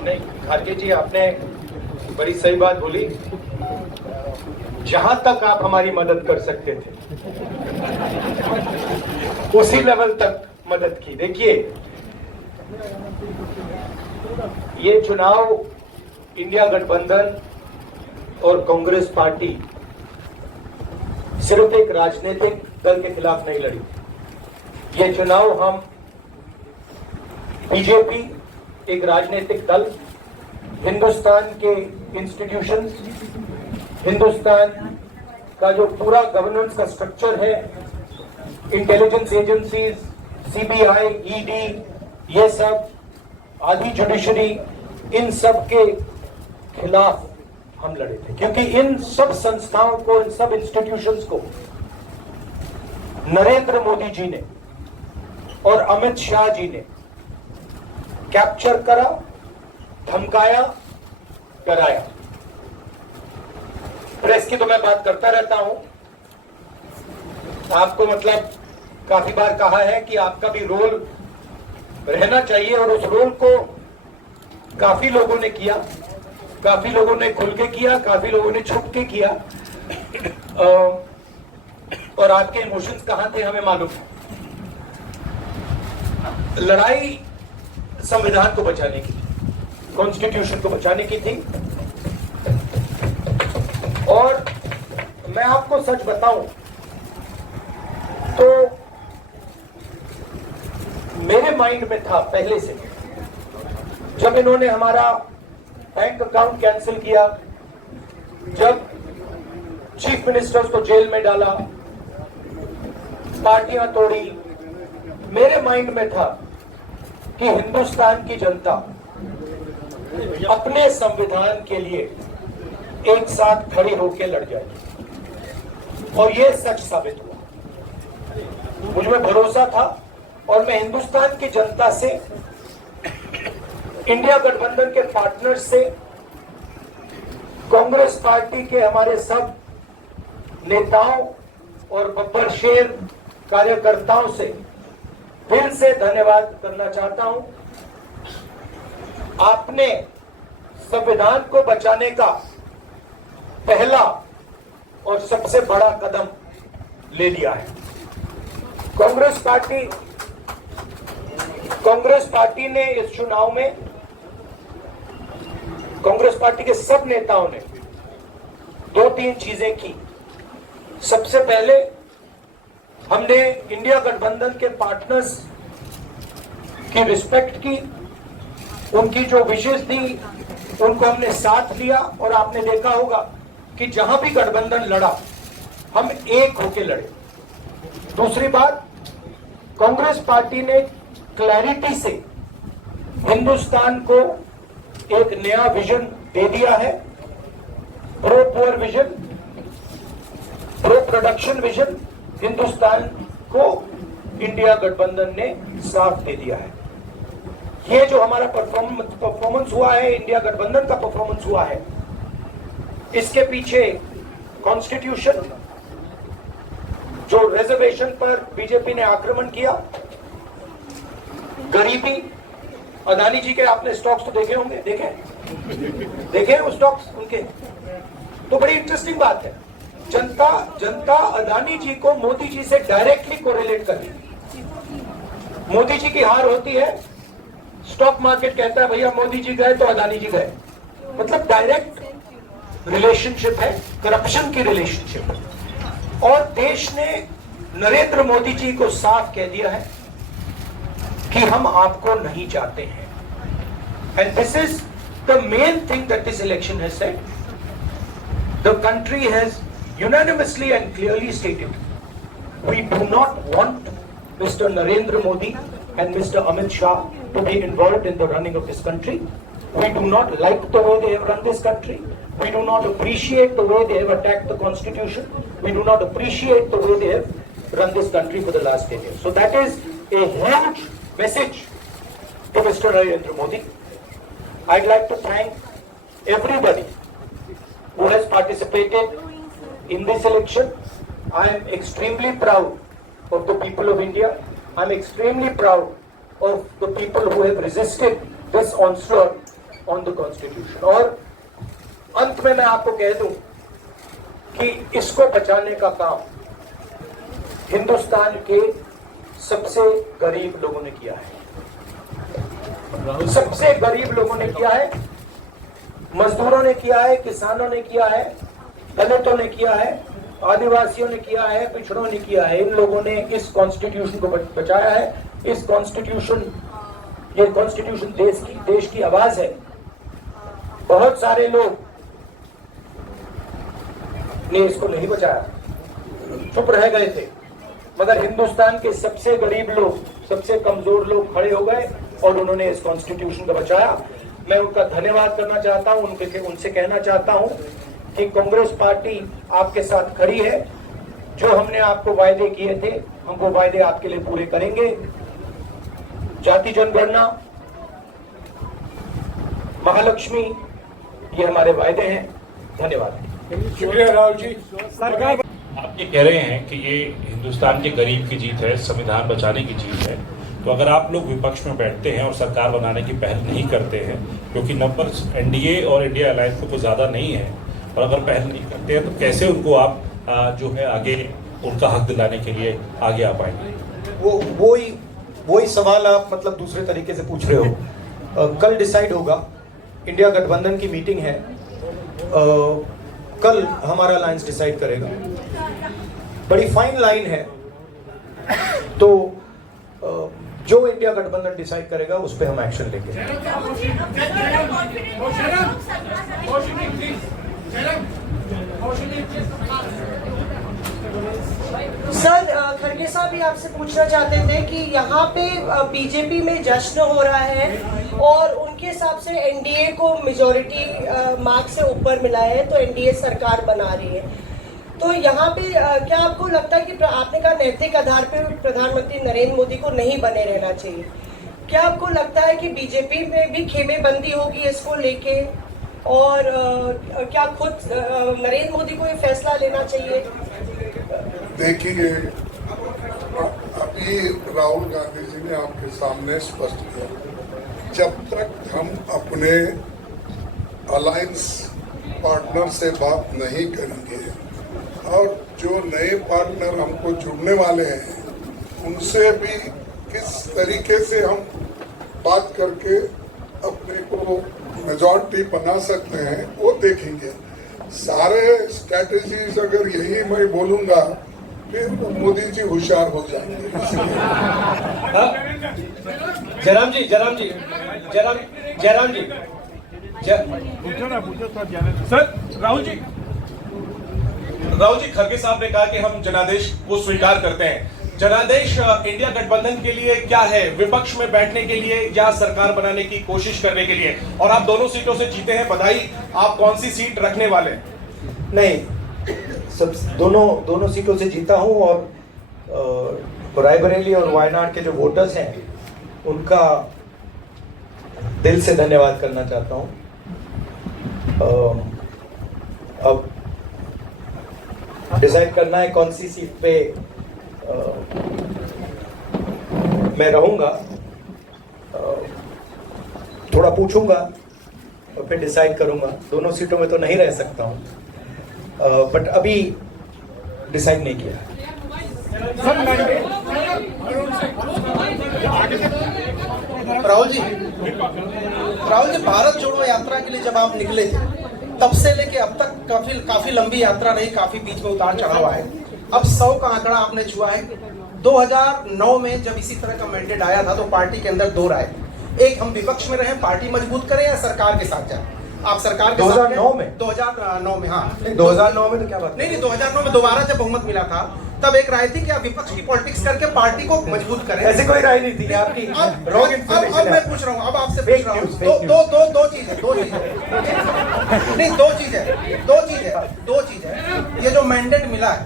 नहीं, खारगे जी आपने बड़ी सही बात बोली। जहां तक आप हमारी मदद कर सकते थे उसी लेवल तक मदद की। देखिए, ये चुनाव इंडिया गठबंधन और कांग्रेस पार्टी सिर्फ एक राजनीतिक दल के खिलाफ नहीं लड़ी। ये चुनाव हम बीजेपी, एक राजनीतिक दल, हिंदुस्तान के इंस्टीट्यूशंस, हिंदुस्तान का जो पूरा गवर्नेंस का स्ट्रक्चर है, इंटेलिजेंस एजेंसीज, सीबीआई, ईडी, ये सब आदि जुडिशरी, इन सब के खिलाफ हम लड़े थे। क्योंकि इन सब संस्थाओं को, इन सब इंस्टीट्यूशंस को नरेंद्र मोदी जी ने और अमित शाह जी ने कैप्चर करा, धमकाया, डराया। प्रेस की तो मैं बात करता रहता हूं। आपको मतलब काफी बार कहा है कि आपका भी रोल रहना चाहिए, और उस रोल को काफी लोगों ने किया, काफी लोगों ने खुल के किया, काफी लोगों ने छुप के किया। और आपके इमोशंस कहां थे हमें मालूम है। लड़ाई संविधान को बचाने की, कॉन्स्टिट्यूशन को बचाने की थी। और मैं आपको सच बताऊं तो मेरे माइंड में था पहले से, जब इन्होंने हमारा बैंक अकाउंट कैंसिल किया, जब चीफ मिनिस्टर्स को जेल में डाला, पार्टियां तोड़ी, मेरे माइंड में था कि हिंदुस्तान की जनता अपने संविधान के लिए एक साथ खड़ी होकर लड़ जाएगी। और यह सच साबित हुआ। मुझ में भरोसा था और मैं हिंदुस्तान की जनता से, इंडिया गठबंधन के पार्टनर्स से, कांग्रेस पार्टी के हमारे सब नेताओं और बब्बर शेर कार्यकर्ताओं से दिल से धन्यवाद करना चाहता हूं। आपने संविधान को बचाने का पहला और सबसे बड़ा कदम ले लिया है। कांग्रेस पार्टी ने इस चुनाव में, कांग्रेस पार्टी के सब नेताओं ने 2-3 चीजें की। सबसे पहले हमने इंडिया गठबंधन के पार्टनर्स की रिस्पेक्ट की, उनकी जो विशेष थी उनको हमने साथ लिया। और आपने देखा होगा कि जहां भी गठबंधन लड़ा, हम एक होकर लड़े। दूसरी बात, कांग्रेस पार्टी ने क्लैरिटी से हिंदुस्तान को एक नया विजन दे दिया है। Pro poor vision, pro production vision Hindustan को इंडिया गठबंधन ने साफ दे दिया है। ये जो हमारा परफॉर्मेंस हुआ है, इंडिया गठबंधन का परफॉर्मेंस हुआ है, इसके पीछे कॉन्स्टिट्यूशन, जो रिजर्वेशन पर बीजेपी ने आक्रमण किया, गरीबी, अदानी जी के आपने स्टॉक्स तो देखे होंगे, देखे वो स्टॉक्स उनके, तो बड़ी इंटरेस्टिंग बात है। जनता अदानी जी को मोदी जी से डायरेक्टली कोरिलेट कर रही है। मोदी जी की हार होती है, स्टॉक मार्केट कहता है भैया मोदी जी गए तो अदानी जी गए। मतलब डायरेक्ट रिलेशनशिप है, करप्शन की रिलेशनशिप। और देश ने नरेंद्र मोदी जी को साफ कह दिया है कि हम आपको नहीं चाहते हैं। And this is the main thing that this election has said. The country has unanimously and clearly stated, we do not want Mr. Narendra Modi and Mr. Amit Shah to be involved in the running of this country. We do not like the way they have run this country. We do not appreciate the way they have attacked the constitution. We do not appreciate the way they have run this country for the last 10 years. So that is a huge message to Mr. Narendra Modi. I'd like to thank everybody who has participated in this election. I am extremely proud of the people of India. I am extremely proud of the people who have resisted this onslaught on the constitution. और अंत में मैं आपको कह दूं कि इसको बचाने का काम हिंदुस्तान के सबसे गरीब लोगों ने किया है, सबसे गरीब लोगों ने किया है, मजदूरों ने किया है, किसानों ने किया है, दलितों ने किया है, आदिवासियों ने किया है, पिछड़ों ने किया है। इन लोगों ने इस कॉन्स्टिट्यूशन को बचाया है। इस कॉन्स्टिट्यूशन, ये कॉन्स्टिट्यूशन देश की आवाज है। बहुत सारे लोग ने इसको नहीं बचाया, चुप रह गए थे, मगर हिंदुस्तान के सबसे गरीब लोग, सबसे कमजोर लोग खड़े हो गए और उन्होंने इस कॉन्स्टिट्यूशन को बचाया। मैं उनका धन्यवाद करना चाहता हूं, उनसे कहना चाहता हूं कि कांग्रेस पार्टी आपके साथ खड़ी है। जो हमने आपको वायदे किए थे, हम वो वायदे आपके लिए पूरे करेंगे। जाति जनगणना, महालक्ष्मी, ये हमारे वायदे हैं। धन्यवाद। शुक्रिया राहुल जी। सरकार आप ये कह रहे हैं कि ये हिंदुस्तान के गरीब की जीत है, संविधान बचाने की जीत है, तो अगर आप लोग विपक्ष में बैठते हैं और सरकार बनाने की पहल नहीं करते हैं, क्योंकि नंबर्स एनडीए और इंडिया अलायंस को कुछ ज़्यादा नहीं है, और अगर पहल नहीं करते हैं तो कैसे उनको आप जो है आगे उनका हक दिलाने के लिए आगे आ पाएंगे? वही सवाल आप मतलब दूसरे तरीके से पूछ रहे हो। कल डिसाइड होगा, इंडिया गठबंधन की मीटिंग है, कल हमारा अलायंस डिसाइड करेगा। बड़ी फाइन लाइन है, तो जो इंडिया गठबंधन डिसाइड करेगा उस पर हम एक्शन लेंगे। सर, खड़गे साहब भी आपसे पूछना चाहते थे कि यहाँ पे बीजेपी में जश्न हो रहा है और उनके हिसाब से एनडीए को मेजॉरिटी मार्क से ऊपर मिला है, तो एनडीए सरकार बना रही है। तो यहाँ पे क्या आपको लगता है कि आपने कहा नैतिक आधार पे प्रधानमंत्री नरेंद्र मोदी को नहीं बने रहना चाहिए, क्या आपको लगता है कि बीजेपी में भी खेमेबंदी होगी इसको लेके, और क्या खुद नरेंद्र मोदी को ये फैसला लेना चाहिए? देखिए, अभी राहुल गांधी जी ने आपके सामने स्पष्ट किया, जब तक हम अपने अलायंस पार्टनर से बात नहीं करेंगे और जो नए पार्टनर हमको जुड़ने वाले हैं उनसे भी किस तरीके से हम बात करके अपने को मेजॉरिटी बना सकते हैं वो देखेंगे। सारे स्ट्रैटेजीज अगर यही मैं बोलूंगा फिर मोदी जी होशियार हो जाएंगे। जयराम जी सर, राहुल जी, खड़गे साहब ने कहा कि हम जनादेश को स्वीकार करते हैं। जनादेश इंडिया गठबंधन के लिए क्या है? विपक्ष में बैठने के लिए या सरकार बनाने की कोशिश करने के लिए? और आप दोनों सीटों से जीते हैं, बधाई। आप कौन सी सीट रखने वाले? नहीं, सब दोनों सीटों से जीता हूं, और रायबरेली और वायनाड के जो वोटर्स हैं उनका दिल से धन्यवाद करना चाहता हूं। अब डिसाइड करना है कौन सी सीट पे मैं रहूंगा, थोड़ा पूछूंगा और फिर डिसाइड करूंगा। दोनों सीटों में तो नहीं रह सकता हूं, बट अभी डिसाइड नहीं किया। राहुल जी, भारत जोड़ो यात्रा के लिए जब आप निकले थे तब से लेके अब तक काफी लंबी यात्रा रही, काफी बीच में उतार चढ़ाव आए। अब 100 का आंकड़ा आपने छुआ है। 2009 में जब इसी तरह का मैंडेट आया था तो पार्टी के अंदर दो राय, एक हम विपक्ष में रहे, पार्टी मजबूत करें, या सरकार के साथ जाए। आप सरकार के 2009 में 2009 में हाँ 2009 में तो क्या बात नहीं 2009 में दोबारा जब बहुमत मिला था तब एक राय थी कि आप विपक्ष की पॉलिटिक्स करके पार्टी को मजबूत करें। ऐसी कोई राय नहीं थी आपकी। अब मैं पूछ रहा हूँ, अब आपसे पूछ रहा हूँ, दो चीज है। ये जो मैंडेट मिला है,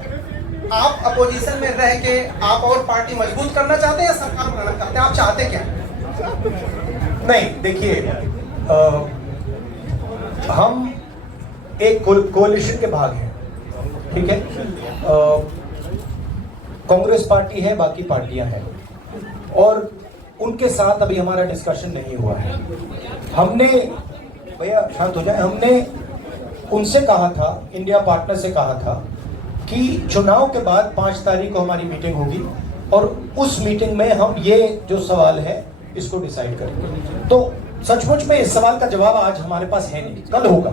आप अपोजिशन में रह के आप और पार्टी मजबूत करना चाहते हैं या सरकार बनाना चाहते हैं? आप चाहते क्या? नहीं, देखिए, हम एक कोalition के भाग हैं, ठीक है। कांग्रेस पार्टी है, बाकी पार्टियां हैं, और उनके साथ अभी हमारा डिस्कशन नहीं हुआ है। हमने भैया शांत हो जाए। हमने उनसे कहा था, इंडिया पार्टनर से कहा था कि चुनाव के बाद 5 तारीख को हमारी मीटिंग होगी और उस मीटिंग में हम ये जो सवाल है इसको डिसाइड करेंगे। तो सचमुच में इस सवाल का जवाब आज हमारे पास है नहीं, कल होगा।